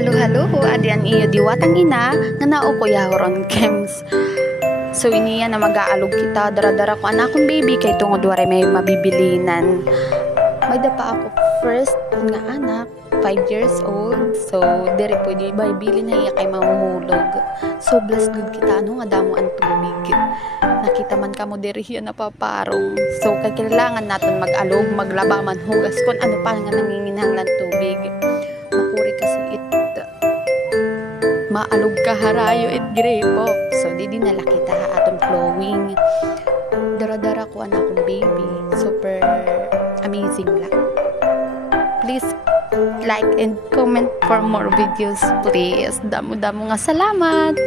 Halo-halo, adian iyo diwatang ina nga nao ko yahoron kems. So iniya na mag-aalog kita, dara-dara ko anakong baby kay tungod wari may mabibilinan. May dapa ako first nga anak, 5 years old. So diri pwede bibili na iya kay mamuhulog. So blessed good kita ano nga damo ang tubig. Nakita man kamo diri hiya napaparong. So kay kailangan naton mag-alog, maglaba man hugas kun ano pa nga nanginginahanglan tubig. Makuri kasi maalog ka harayo it grepo. So di dinala kita atong flowing. Dara-dara ko anak kong baby. Super amazing lang. Please like and comment for more videos please. Damo-damo nga salamat.